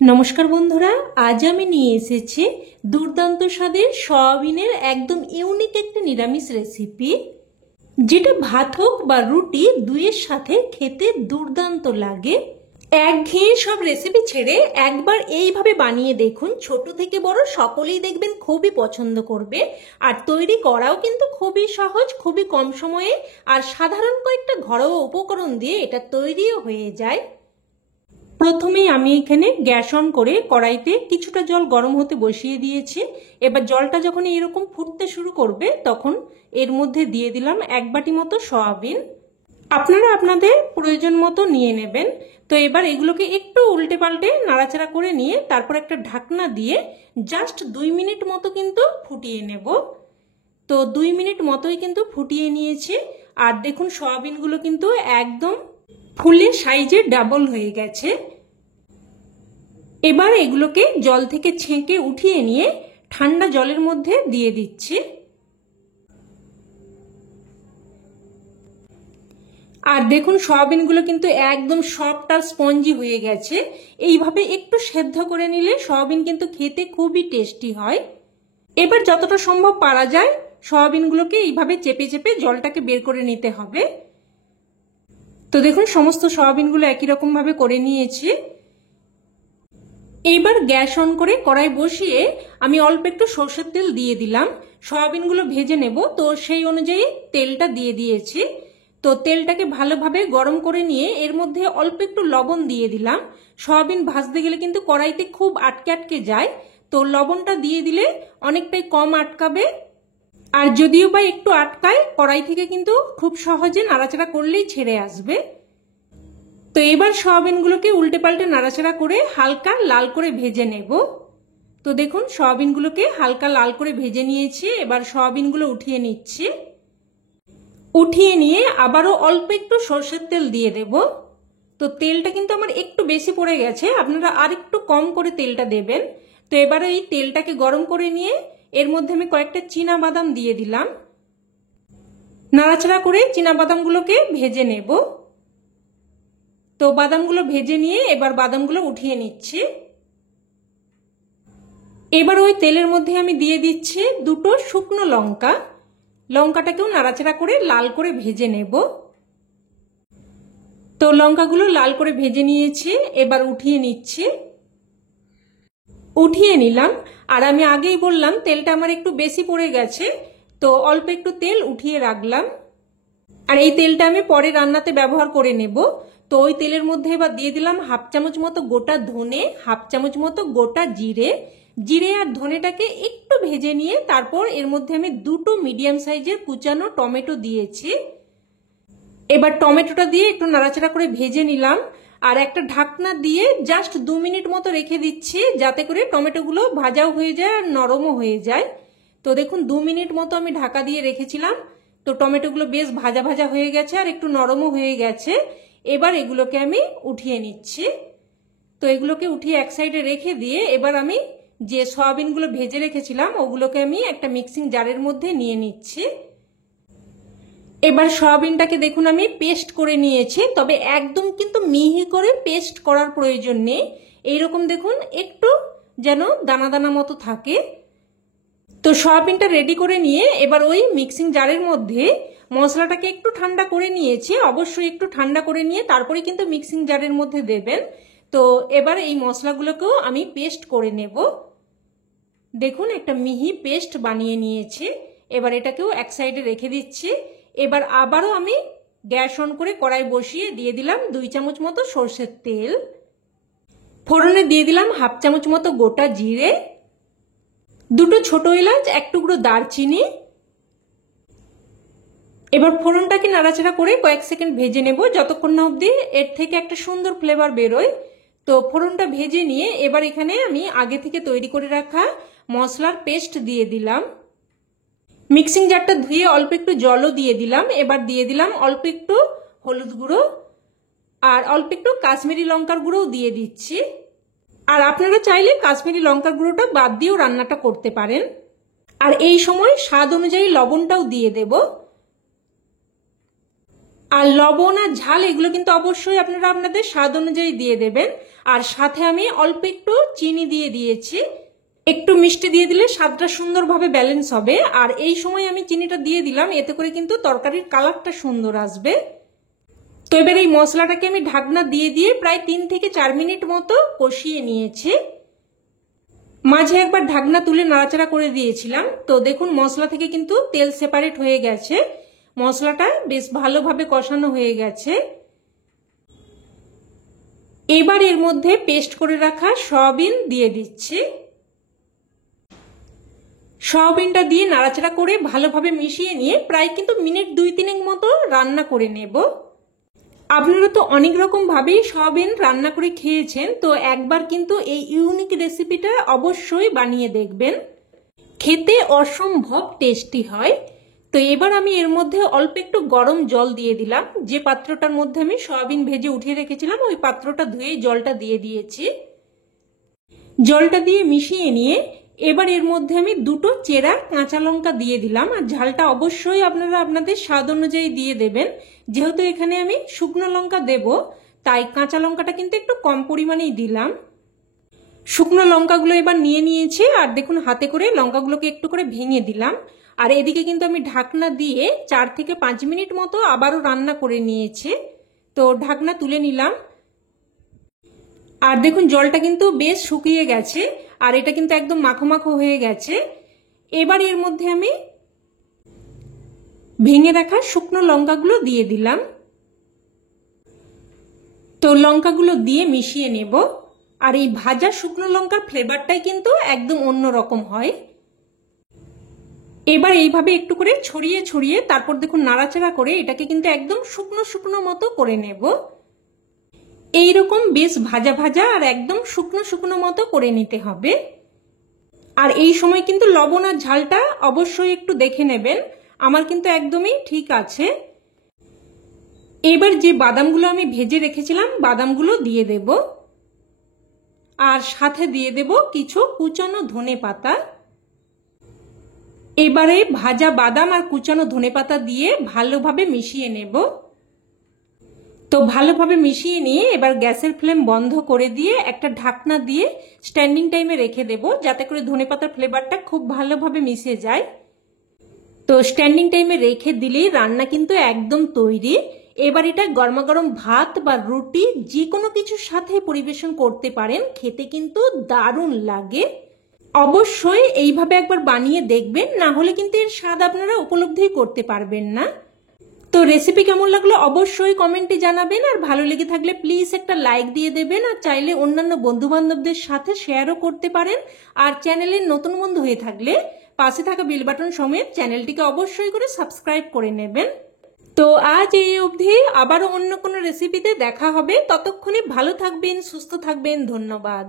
নমস্কার বন্ধুরা, আজ আমি নিয়ে এসেছি দুর্দান্ত স্বাদের সয়াবিনের একদম ইউনিক একটা নিরামিষ রেসিপি, যেটা ভাত হোক বা রুটি দুইয়ের সাথে খেতে দুর্দান্ত লাগে। একঘেয়ে সব রেসিপি ছেড়ে একবার এইভাবে বানিয়ে দেখুন, ছোট থেকে বড় সকলেই দেখবেন খুবই পছন্দ করবে। আর তৈরি করাও কিন্তু খুবই সহজ, খুবই কম সময়ে আর সাধারণ কয়েকটা ঘরোয়া উপকরণ দিয়ে এটা তৈরিও হয়ে যায়। প্রথমেই আমি এখানে গ্যাস অন করে কড়াইতে কিছুটা জল গরম হতে বসিয়ে দিয়েছি। এবার জলটা যখন এরকম ফুটতে শুরু করবে তখন এর মধ্যে দিয়ে দিলাম 1 বাটি মতো সয়াবিন। আপনারা আপনাদের প্রয়োজন মতো নিয়ে নেবেন। তো এবার এগুলোকে একটু উল্টে পাল্টে নাড়াচাড়া করে নিয়ে তারপর একটা ঢাকনা দিয়ে জাস্ট 2 মিনিট মতো কিন্তু ফুটিয়ে নেব। তো 2 মিনিট মতোই কিন্তু ফুটিয়ে নিয়েছি। আর দেখুন সয়াবিনগুলো কিন্তু একদম ফুলে সাইজে ডাবল হয়ে গেছে। এবার এগুলোকে জল থেকে ছেঁকে উঠিয়ে নিয়ে ঠান্ডা জলের মধ্যে দিয়ে দিচ্ছি। আর দেখুন সয়াবিনগুলো কিন্তু একদম সফট আর স্পঞ্জি হয়ে গেছে। এইভাবে একটু সেদ্ধ করে নিলে সয়াবিন কিন্তু খেতে খুবই টেস্টি হয়। এবার যতটা সম্ভব পারা যায় সয়াবিনগুলোকে এইভাবে চেপে চেপে জলটাকে বের করে নিতে হবে। তো দেখুন সমস্ত সয়াবিনগুলো একই রকম ভাবে করে নিয়েছি। এইবার গ্যাস অন করে কড়াই বসিয়ে আমি অল্প একটু সরষের তেল দিয়ে দিলাম। সয়াবিনগুলো ভেজে নেব, তো সেই অনুযায়ী তেলটা দিয়ে দিয়েছি। তো তেলটাকে ভালোভাবে গরম করে নিয়ে এর মধ্যে অল্প একটু লবণ দিয়ে দিলাম। সয়াবিন ভাজতে গেলে কিন্তু কড়াইতে খুব আটকে আটকে যায়, তো লবণটা দিয়ে দিলে অনেকটাই কম আটকাবে। আর যদিও বা একটু আটকায়, কড়াই থেকে কিন্তু খুব সহজে নাড়াচাড়া করলেই ছেড়ে আসবে। তো এবার সয়াবিনগুলোকে উল্টে পাল্টে নাড়াচাড়া করে হালকা লাল করে ভেজে নেব। তো দেখুন সয়াবিনগুলোকে হালকা লাল করে ভেজে নিয়েছি। এবার সয়াবিনগুলো উঠিয়ে নিচ্ছি। উঠিয়ে নিয়ে আবারও অল্প একটু সরষের তেল দিয়ে দেব। তো তেলটা কিন্তু আমার একটু বেশি পড়ে গেছে, আপনারা আর একটু কম করে তেলটা দেবেন। তো এবারে এই তেলটাকে গরম করে নিয়ে এর মধ্যে আমি কয়েকটা চীনা বাদাম দিয়ে দিলাম। নাড়াচাড়া করে চীনা বাদামগুলোকে ভেজে নেব। তো বাদামগুলো ভেজে নিয়ে এবার বাদামগুলো উঠিয়ে নিচ্ছি। এবার ওই তেলের মধ্যে আমি দিয়ে দিচ্ছি দুটো শুকনো লঙ্কা। লঙ্কাটাকেও নাড়াচাড়া করে লাল করে ভেজে নেব। তো লঙ্কাগুলো লাল করে ভেজে নিয়েছি, এবার উঠিয়ে নিচ্ছি। উঠিয়ে নিলাম। আর আমি আগেই বললাম তেলটা আমার একটু বেশি পড়ে গেছে, তো অল্প একটু তেল উঠিয়ে রাখলাম। আর এই তেলটা আমি পরে রান্নাতে ব্যবহার করে নেব। তো ওই তেলের মধ্যে এবার দিয়ে দিলাম 1/2 চামচ মতো গোটা ধনে, 1/2 চামচ মতো গোটা জিরে। জিরে আর ধনেটাকে একটু ভেজে নিয়ে তারপর এর মধ্যে আমি দুটো মিডিয়াম সাইজের কুচানো টমেটো দিয়েছি। এবার টমেটোটা দিয়ে একটু নাড়াচাড়া করে ভেজে নিলাম। আর একটা ঢাকনা দিয়ে জাস্ট 2 মিনিট মতো রেখে দিচ্ছি, যাতে করে টমেটোগুলো ভাজাও হয়ে যায় আর নরমও হয়ে যায়। তো দেখুন 2 মিনিট মতো আমি ঢাকা দিয়ে রেখেছিলাম। তো টমেটোগুলো বেশ ভাজা ভাজা হয়ে গেছে আর একটু নরমও হয়ে গেছে। এবার এগুলোকে আমি উঠিয়ে নিচ্ছি। তো এগুলোকে উঠিয়ে এক সাইডে রেখে দিয়ে এবার আমি যে সয়াবিনগুলো ভেজে রেখেছিলাম ওগুলোকে আমি একটা মিক্সিং জারের মধ্যে নিয়ে নিচ্ছি। এবার সয়াবিনটাকে দেখুন আমি পেস্ট করে নিয়েছি, তবে একদম কিন্তু মিহি করে পেস্ট করার প্রয়োজন নেই। এইরকম দেখুন একটু যেন দানা দানা মতো থাকে। তো সয়াবিনটা রেডি করে নিয়ে এবার ওই মিক্সিং জারের মধ্যে মশলাটাকে একটু ঠান্ডা করে নিয়েছি। অবশ্যই একটু ঠান্ডা করে নিয়ে তারপরে কিন্তু মিক্সিং জারের মধ্যে দেবেন। তো এবার এই মশলাগুলোকেও আমি পেস্ট করে নেব। দেখুন একটা মিহি পেস্ট বানিয়ে নিয়েছি। এবার এটাকেও এক সাইডে রেখে দিচ্ছি। এবার আবারও আমি গ্যাস অন করে কড়াই বসিয়ে দিয়ে দিলাম 2 চামচ মতো সরষের তেল। ফোড়নে দিয়ে দিলাম 1/2 চামচ মতো গোটা জিরে, দুটো ছোট এলাচ, এক টুকরো দারচিনি। এবার ফোড়নটাকে নাড়াচাড়া করে কয়েক সেকেন্ড ভেজে নেব, যতক্ষণ না অবধি এর থেকে একটা সুন্দর ফ্লেভার বেরোয়। তো ফোড়নটা ভেজে নিয়ে এবার এখানে আমি আগে থেকে তৈরি করে রাখা মশলার পেস্ট দিয়ে দিলাম। মিক্সিং জারটা ধুয়ে অল্প একটু জলও দিয়ে দিলাম। এবার দিয়ে দিলাম অল্প একটু হলুদ গুঁড়ো আর অল্প একটু কাশ্মীরি লঙ্কার গুঁড়োও দিয়ে দিচ্ছি। আর আপনারা চাইলে কাশ্মীরি লঙ্কার গুঁড়োটা বাদ দিয়েও রান্নাটা করতে পারেন। আর এই সময় স্বাদ অনুযায়ী লবণটাও দিয়ে দেব। আর লবণ আর ঝাল এগুলো কিন্তু অবশ্যই আপনারা আপনাদের স্বাদ অনুযায়ী দিয়ে দেবেন। আর সাথে আমি অল্প একটু চিনি দিয়ে দিয়েছি, একটু মিষ্টি দিয়ে দিলে স্বাদটা সুন্দরভাবে ব্যালেন্স হবে। আর এই সময় আমি চিনিটা দিয়ে দিলাম, এতে করে কিন্তু তরকারির কালারটা সুন্দর আসবে। তো এবার এই মশলাটাকে আমি ঢাকনা দিয়ে দিয়ে প্রায় 3 থেকে 4 মিনিট মতো কষিয়ে নিয়েছি। মাঝে একবার ঢাকনা তুলে নাড়াচাড়া করে দিয়েছিলাম। তো দেখুন মশলা থেকে কিন্তু তেল সেপারেট হয়ে গেছে, মশলাটা বেশ ভালোভাবে কষানো হয়ে গেছে। এবার এর মধ্যে পেস্ট করে রাখা সয়াবিন দিয়ে দিচ্ছি। সয়াবিনটা দিয়ে নাড়াচাড়া করে ভালোভাবে মিশিয়ে নিয়ে প্রায় কিন্তু মিনিট 2-3 মতো রান্না করে নেব। আপনারা তো অনেক রকম ভাবেই সয়াবিন রান্না করে খেয়েছেন, তো একবার কিন্তু এই ইউনিক রেসিপিটা অবশ্যই বানিয়ে দেখবেন, খেতে অসম্ভব টেস্টি হয়। তো এবার আমি এর মধ্যে অল্প একটু গরম জল দিয়ে দিলাম। যে পাত্রটার মধ্যে আমি সয়াবিন ভেজে উঠিয়ে রেখেছিলাম ওই পাত্রটা ধুয়ে জলটা দিয়ে দিয়েছি। জলটা দিয়ে মিশিয়ে নিয়ে এবার এর মধ্যে আমি 2টো চেরা কাঁচা লঙ্কা দিয়ে দিলাম। আর ঝালটা অবশ্যই আপনারা আপনাদের স্বাদ অনুযায়ী দিয়ে দেবেন, যেহেতু এখানে আমি শুকনো লঙ্কা দেব তাই কাঁচা লঙ্কাটা কিন্তু একটু কম পরিমাণেই দিলাম। শুকনো লঙ্কাগুলো এবার নিয়ে নিয়েছি, আর দেখুন হাতে করে লঙ্কাগুলোকে একটু করে ভেঙে দিলাম। আর এদিকে কিন্তু আমি ঢাকনা দিয়ে 4 থেকে 5 মিনিট মতো আবারও রান্না করে নিয়েছি। তো ঢাকনা তুলে নিলাম, আর দেখুন জলটা কিন্তু বেশ শুকিয়ে গেছে, আর এটা কিন্তু একদম মাখো মাখো হয়ে গেছে। এবার এর মধ্যে আমি ভেঙে রাখা শুকনো লঙ্কাগুলো দিয়ে দিলাম। তো লঙ্কাগুলো দিয়ে মিশিয়ে নেব। আর এই ভাজা শুকনো লঙ্কার ফ্লেভারটাই কিন্তু একদম অন্যরকম হয়। এবার এইভাবে একটু করে ছড়িয়ে ছড়িয়ে তারপর দেখুন নাড়াচাড়া করে এটাকে কিন্তু একদম শুকনো শুকনো মতো করে নেব। এইরকম বেশ ভাজা ভাজা আর একদম শুকনো শুকনো মতো করে নিতে হবে। আর এই সময় কিন্তু লবণ আর ঝালটা অবশ্যই একটু দেখে নেবেন, আমার কিন্তু একদমই ঠিক আছে। এবার যে বাদামগুলো আমি ভেজে রেখেছিলাম বাদামগুলো দিয়ে দেব, আর সাথে দিয়ে দেব কিছু কুচানো ধনেপাতা। এবারে ভাজা বাদাম আর কুচানো ধনেপাতা দিয়ে ভালোভাবে মিশিয়ে নেব। তো ভালোভাবে মিশিয়ে নিয়ে এবার গ্যাসের ফ্লেম বন্ধ করে দিয়ে একটা ঢাকনা দিয়ে স্ট্যান্ডিং টাইমে রেখে দেব, যাতে করে ধনেপাতার ফ্লেভারটা খুব ভালোভাবে মিশে যায়। তো স্ট্যান্ডিং টাইমে রেখে দিলেই রান্না কিন্তু একদম তৈরি। এবার এটা গরমাগরম ভাত বা রুটি যে কোনো কিছুর সাথে পরিবেশন করতে পারেন, খেতে কিন্তু দারুণ লাগে। অবশ্যই এইভাবে একবার বানিয়ে দেখবেন, না হলে কিন্তু এর স্বাদ আপনারা উপলব্ধি করতে পারবেন না। তো রেসিপি কেমন লাগলো অবশ্যই কমেন্টে জানাবেন, আর ভালো লেগে থাকলে প্লিজ একটা লাইক দিয়ে দেবেন, আর চাইলে অন্যান্য বন্ধু বান্ধবদের সাথে শেয়ারও করতে পারেন। আর চ্যানেলের নতুন বন্ধু হয়ে থাকলে পাশে থাকা বেল বাটন সমেত চ্যানেলটিকে অবশ্যই করে সাবস্ক্রাইব করে নেবেন। তো আজ এই অবধি, আবারও অন্য কোনো রেসিপিতে দেখা হবে। ততক্ষণে ভালো থাকবেন, সুস্থ থাকবেন। ধন্যবাদ।